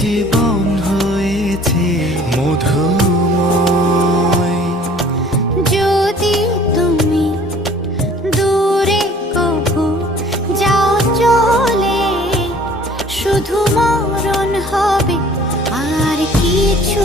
জীবন হয়েছে মধুময়। যদি তুমি দূরে কবু যাও চলে, শুধু মরণ হবে আর কিছু